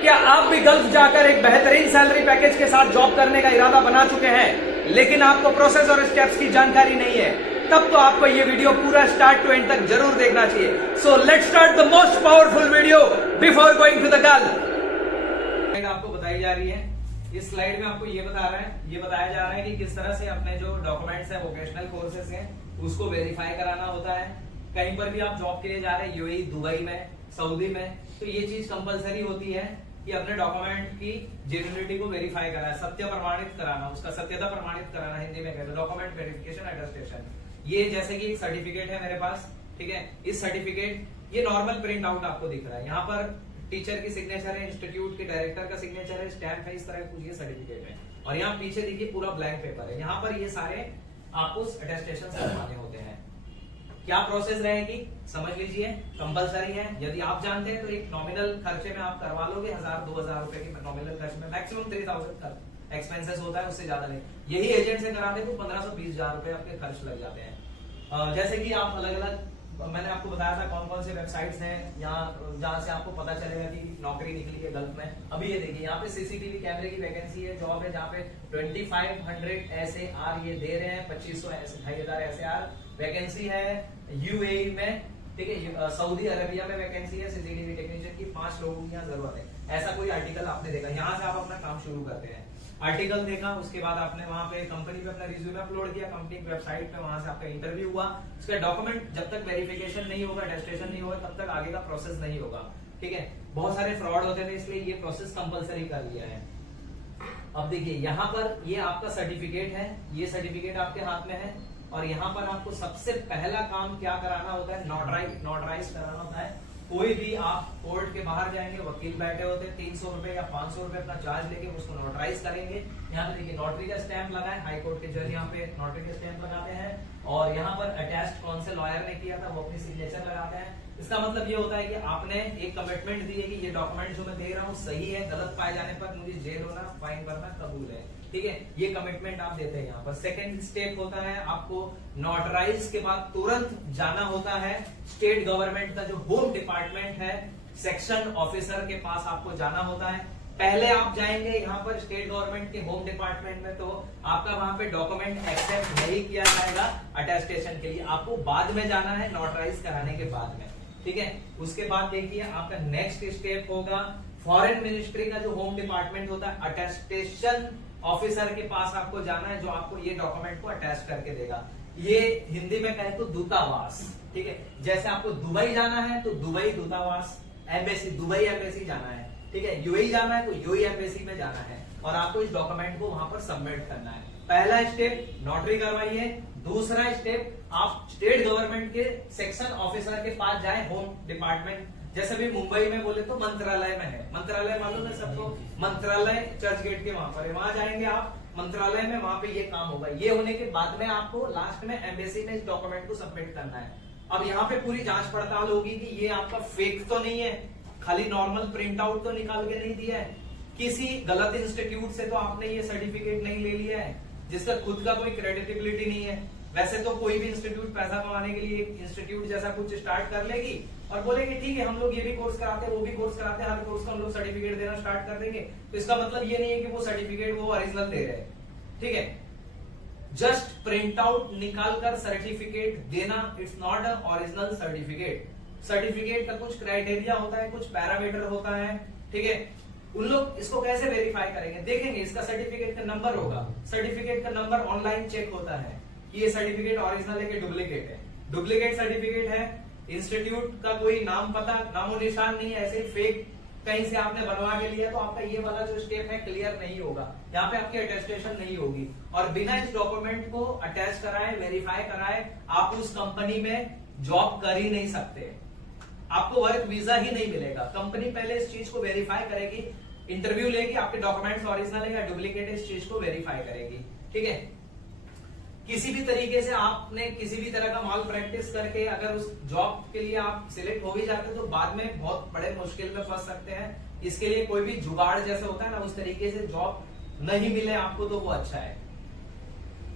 क्या आप भी गल्फ जाकर एक बेहतरीन सैलरी पैकेज के साथ जॉब करने का इरादा बना चुके हैं, लेकिन आपको प्रोसेस और स्टेप्स की जानकारी नहीं है? तब तो आपको ये वीडियो पूरा स्टार्ट टू एंड तक जरूर देखना चाहिए। So let's start the most powerful video before going to the Gulf. आपको बताई जा रही है, इस स्लाइड में आपको ये बताया जा रहा है कि किस तरह से अपने जो डॉक्यूमेंट्स है, वोकेशनल कोर्सेज हैं, उसको वेरीफाई कराना होता है। कहीं पर भी आप जॉब के लिए जा रहे हैं, यूएई, दुबई में, सऊदी में, तो ये चीज कंपलसरी होती है कि अपने डॉक्यूमेंट की जेन्युइनिटी को वेरीफाई कराना, सत्य प्रमाणित कराना, उसका सत्यता प्रमाणित कराना, हिंदी में कहते हैं डॉक्यूमेंट वेरिफिकेशन अटेस्टेशन। ये जैसे कि एक सर्टिफिकेट है मेरे पास, ठीक है, इस सर्टिफिकेट ये नॉर्मल प्रिंट आउट आपको दिख रहा है, यहाँ पर टीचर की सिग्नेचर है, इंस्टीट्यूट के डायरेक्टर का सिग्नेचर है, स्टैम्प है, इस तरह कुछ ये सर्टिफिकेट है। और यहाँ पीछे देखिए पूरा ब्लैंक पेपर है, यहाँ पर ये सारे आपको अटेस्टेशन करवाने होते हैं। क्या प्रोसेस रहेगी समझ लीजिए, कंपलसरी है। यदि आप जानते हैं तो एक नॉमिनल खर्चे में आप करवा लोगे, 1000-2000 रुपए की नॉमिनल खर्च में, मैक्सिमम 3000 का एक्सपेंसेस होता है, उससे ज्यादा नहीं। यही एजेंट से कराते तो 1520 हजार रुपए आपके खर्च लग जाते हैं। जैसे कि आप अलग अलग, मैंने आपको बताया था कौन कौन से वेबसाइट्स हैं यहाँ जहां से आपको पता चलेगा कि नौकरी निकली है गल्फ में। अभी ये देखिए, यहाँ पे सीसीटीवी कैमरे की वैकेंसी है, जॉब है, जहाँ पे 2500 SAR ये दे रहे हैं, 2500 SAR वैकेंसी है यूएई में, ठीक है, सऊदी अरेबिया में वैकेंसी है सीसीटीवी टेक्नीशियन की, 5 लोगों की यहाँ जरूरत है। ऐसा कोई आर्टिकल आपने देखा, यहाँ से आप अपना काम शुरू करते हैं। आर्टिकल देखा, उसके बाद आपने वहां पे कंपनी पे अपना रिज्यूमे अपलोड किया, कंपनी की वेबसाइट पे, वहां से आपका इंटरव्यू हुआ। उसका डॉक्यूमेंट जब तक वेरिफिकेशन नहीं होगा, अटेस्टेशन नहीं होगा, तब तक आगे का प्रोसेस नहीं होगा, ठीक है। बहुत सारे फ्रॉड होते थे, इसलिए ये प्रोसेस कंपलसरी कर लिया है। अब देखिए यहाँ पर ये आपका सर्टिफिकेट है, ये सर्टिफिकेट आपके हाथ में है, और यहाँ पर आपको सबसे पहला काम क्या कराना होता है, नोटराइज कराना होता है। कोई भी आप कोर्ट के बाहर जाएंगे, वकील बैठे होते हैं, 300 रुपए या 500 रुपए अपना चार्ज लेके उसको नोटराइज करेंगे। यहाँ पे देखिए नोटरी का स्टैंप लगा है, हाई कोर्ट के जज यहाँ पे नोटरी का स्टैंप लगाते हैं, और यहाँ पर अटैच्ड कौन से लॉयर ने किया था वो अपनी सिग्नेचर लगाते हैं। इसका मतलब ये होता है कि आपने एक कमिटमेंट दी है कि ये डॉक्यूमेंट जो मैं दे रहा हूँ सही है, गलत पाए जाने पर मुझे जेल होना, फाइन भरना कबूल है, ठीक है। ये कमिटमेंट आप देते हैं यहाँ पर। सेकेंड स्टेप होता है, आपको नोटराइज के बाद तुरंत जाना होता है स्टेट गवर्नमेंट का जो होम डिपार्टमेंट है, सेक्शन ऑफिसर के पास आपको जाना होता है। पहले आप जाएंगे यहाँ पर स्टेट गवर्नमेंट के होम डिपार्टमेंट में, तो आपका वहां पे डॉक्यूमेंट एक्सेप्ट नहीं किया जाएगा अटेस्टेशन के लिए, आपको बाद में जाना है नोटराइज कराने के बाद में, ठीक है। उसके बाद देखिए आपका नेक्स्ट स्टेप होगा, फॉरेन मिनिस्ट्री का जो होम डिपार्टमेंट होता है, अटेस्टेशन ऑफिसर के पास आपको जाना है, जो आपको ये डॉक्यूमेंट को अटैच करके देगा। ये हिंदी में कहे तो दूतावास, ठीक है। जैसे आपको दुबई जाना है तो दुबई दूतावास, एम्बेसी, दुबई एम्बेसी जाना है, ठीक है। यूएई जाना है तो यूएई एम्बेसी में जाना है, और आपको इस डॉक्यूमेंट को वहां पर सबमिट करना है। पहला स्टेप नोटरी करवाइए, दूसरा स्टेप आप स्टेट गवर्नमेंट के सेक्शन ऑफिसर के पास जाए, होम डिपार्टमेंट। जैसे भी मुंबई में बोले तो मंत्रालय में है, मंत्रालय मालूम है सबको, मंत्रालय चर्च गेट के वहां पर है, वहां जाएंगे आप मंत्रालय में, वहां पे ये काम होगा। ये होने के बाद में आपको लास्ट में एम्बेसी में इस डॉक्यूमेंट को सबमिट करना है। अब यहाँ पे पूरी जांच पड़ताल होगी कि ये आपका फेक तो नहीं है, खाली नॉर्मल प्रिंट आउट तो निकाल के नहीं दिया है, किसी गलत इंस्टीट्यूट से तो आपने ये सर्टिफिकेट नहीं ले लिया है जिसका खुद का कोई क्रेडिटेबिलिटी नहीं है। वैसे तो कोई भी इंस्टीट्यूट पैसा कमाने के लिए एक इंस्टीट्यूट जैसा कुछ स्टार्ट कर लेगी और बोलेगी ठीक है हम लोग ये भी कोर्स कराते हैं, वो भी कोर्स कराते हैं, हर कोर्स का हम लोग सर्टिफिकेट देना स्टार्ट कर देंगे। तो इसका मतलब ये नहीं है कि वो सर्टिफिकेट वो ओरिजिनल दे रहे हैं, ठीक है। जस्ट प्रिंट आउट निकाल कर सर्टिफिकेट देना, it's not a original certificate. Certificate का कुछ क्राइटेरिया होता है, कुछ पैरामीटर होता है, ठीक है। उन लोग इसको कैसे वेरीफाई करेंगे, देखेंगे इसका सर्टिफिकेट का नंबर होगा, सर्टिफिकेट का नंबर ऑनलाइन चेक होता है कि ये सर्टिफिकेट ओरिजिनल है कि डुप्लीकेट है। डुप्लीकेट सर्टिफिकेट है, इंस्टीट्यूट का कोई नाम पता, नामो निशान नहीं है, ऐसे फेक कहीं से आपने बनवा के लिया, तो आपका ये वाला जो स्टेप है क्लियर नहीं होगा, यहाँ पे आपकी अटेस्टेशन नहीं होगी। और बिना इस डॉक्यूमेंट को अटैच कराए, वेरीफाई कराए, आप उस कंपनी में जॉब कर ही नहीं सकते, आपको वर्क वीजा ही नहीं मिलेगा। कंपनी पहले इस चीज को वेरीफाई करेगी, इंटरव्यू लेगी, आपके डॉक्यूमेंट्स ओरिजिनल है या डुप्लीकेट है, इस चीज को वेरीफाई करेगी, ठीक है। किसी भी तरीके से आपने किसी भी तरह का माल प्रैक्टिस करके अगर उस जॉब के लिए आप सिलेक्ट हो भी जाते तो बाद में बहुत बड़े मुश्किल में फंस सकते हैं। इसके लिए कोई भी जुगाड़ जैसे होता है ना, उस तरीके से जॉब नहीं मिले आपको तो वो अच्छा है।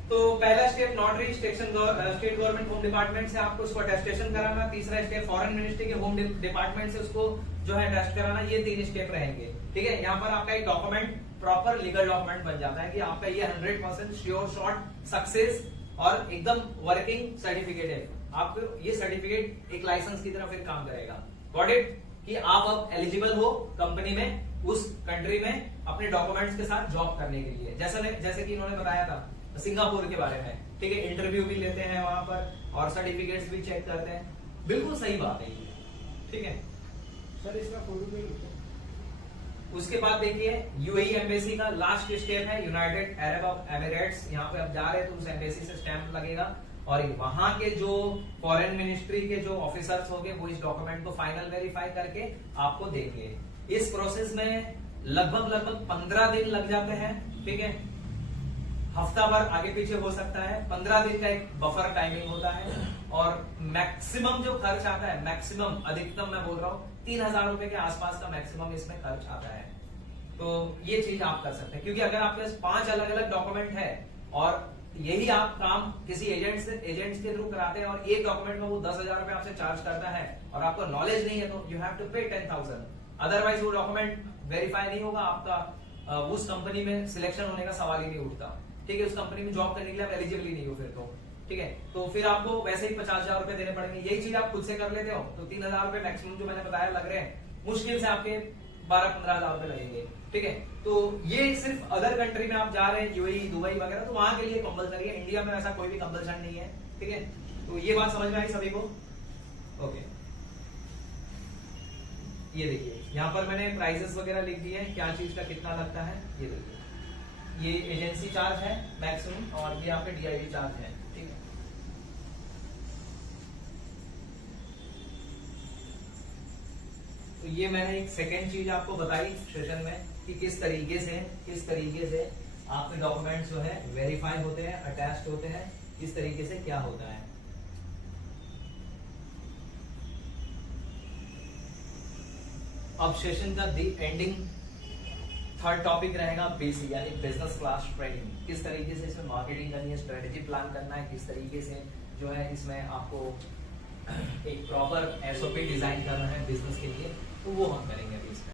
तो पहला step notary state government home department से आपको उसको अटेस्टेशन कराना। तीसरा स्टेप फॉरेन मिनिस्ट्री के होम डिपार्टमेंट से उसको जो है टेस्ट कराना, ये 3 स्टेप रहेंगे। ठीक है, यहाँ पर आपका एक डॉक्यूमेंट, प्रॉपर लीगल डॉक्यूमेंट बन जाता है कि आपका ये 100% श्योर शॉट सक्सेस और एकदम वर्किंग सर्टिफिकेट है। आपको ये सर्टिफिकेट एक लाइसेंस की तरह फिर काम करेगा। Got it? कि आप अब एलिजिबल हो कंपनी में, उस कंट्री में अपने डॉक्यूमेंट्स के साथ जॉब करने के लिए। जैसे कि इन्होंने बताया था सिंगापुर के बारे में। ठीक है, इंटरव्यू भी लेते हैं वहां पर और सर्टिफिकेट्स भी चेक करते हैं। बिल्कुल सही बात है ये। ठीक है सर, इसका फोटो उसके बाद देखिए यूएई एम्बेसी का लास्ट स्टेप है यूनाइटेड अरब एमिरेट्स। यहाँ पे आप जा रहे हैं तो उस एम्बेसी से स्टैंप लगेगा और वहां के जो फॉरेन मिनिस्ट्री के जो ऑफिसर्स होंगे वो इस डॉक्यूमेंट को फाइनल वेरीफाई करके आपको देंगे। इस प्रोसेस में लगभग 15 दिन लग जाते हैं। ठीक है, हफ्ता भर आगे पीछे हो सकता है। 15 दिन का एक बफर टाइमिंग होता है और मैक्सिमम जो खर्च आता है, मैक्सिमम, अधिकतम मैं बोल रहा हूँ 3000 रुपए के आसपास का मैक्सिमम इसमें खर्च आता है। तो ये चीज आप कर सकते हैं, क्योंकि अगर आपके पास 5 अलग अलग डॉक्यूमेंट है और यही आप काम किसी एजेंट्स के थ्रू कराते हैं और एक डॉक्यूमेंट में वो 10,000 रुपए आपसे चार्ज करता है और आपको नॉलेज नहीं है तो यू हैव टू पे 10,000। अदरवाइज वो डॉक्यूमेंट वेरीफाई नहीं होगा, आपका उस कंपनी में सिलेक्शन होने का सवाल ही नहीं उठता। ठीक है, उस कंपनी में जॉब करने के लिए आप एलिजिबल ही नहीं हो फिर तो। ठीक है, तो फिर आपको वैसे ही 50,000 रुपए देने पड़ेंगे। यही चीज आप खुद से कर लेते हो तो 3,000 रुपए मैक्सिमम जो मैंने बताया लग रहे हैं, मुश्किल से आपके 12-15,000 रुपए लगेंगे। ठीक है, तो ये सिर्फ अदर कंट्री में आप जा रहे हैं, यूएई, दुबई वगैरह, तो वहां के लिए कंपलसरी है। इंडिया में ऐसा कोई भी कंपल्सन नहीं है। ठीक है, तो ये बात समझ में आई सभी को? ओके, ये देखिए यहाँ पर मैंने प्राइसेस वगैरह लिख दिए हैं, क्या चीज का कितना लगता है। ये देखिए, ये एजेंसी चार्ज है मैक्सिमम और ये आपके डीआईवी चार्ज है। ठीक है, तो ये मैंने एक सेकेंड चीज आपको बताई सेशन में कि किस तरीके से आपके डॉक्यूमेंट्स जो है वेरीफाई होते हैं, अटैच्ड होते हैं, किस तरीके से क्या होता है। अब सेशन का दी एंडिंग थर्ड टॉपिक रहेगा बेसिक, यानी बिजनेस क्लास ट्रेनिंग। किस तरीके से इसमें मार्केटिंग करनी है, स्ट्रेटेजी प्लान करना है, किस तरीके से जो है इसमें आपको एक प्रॉपर एसओपी डिजाइन करना है बिजनेस के लिए, तो वो हम करेंगे अभी इसमें।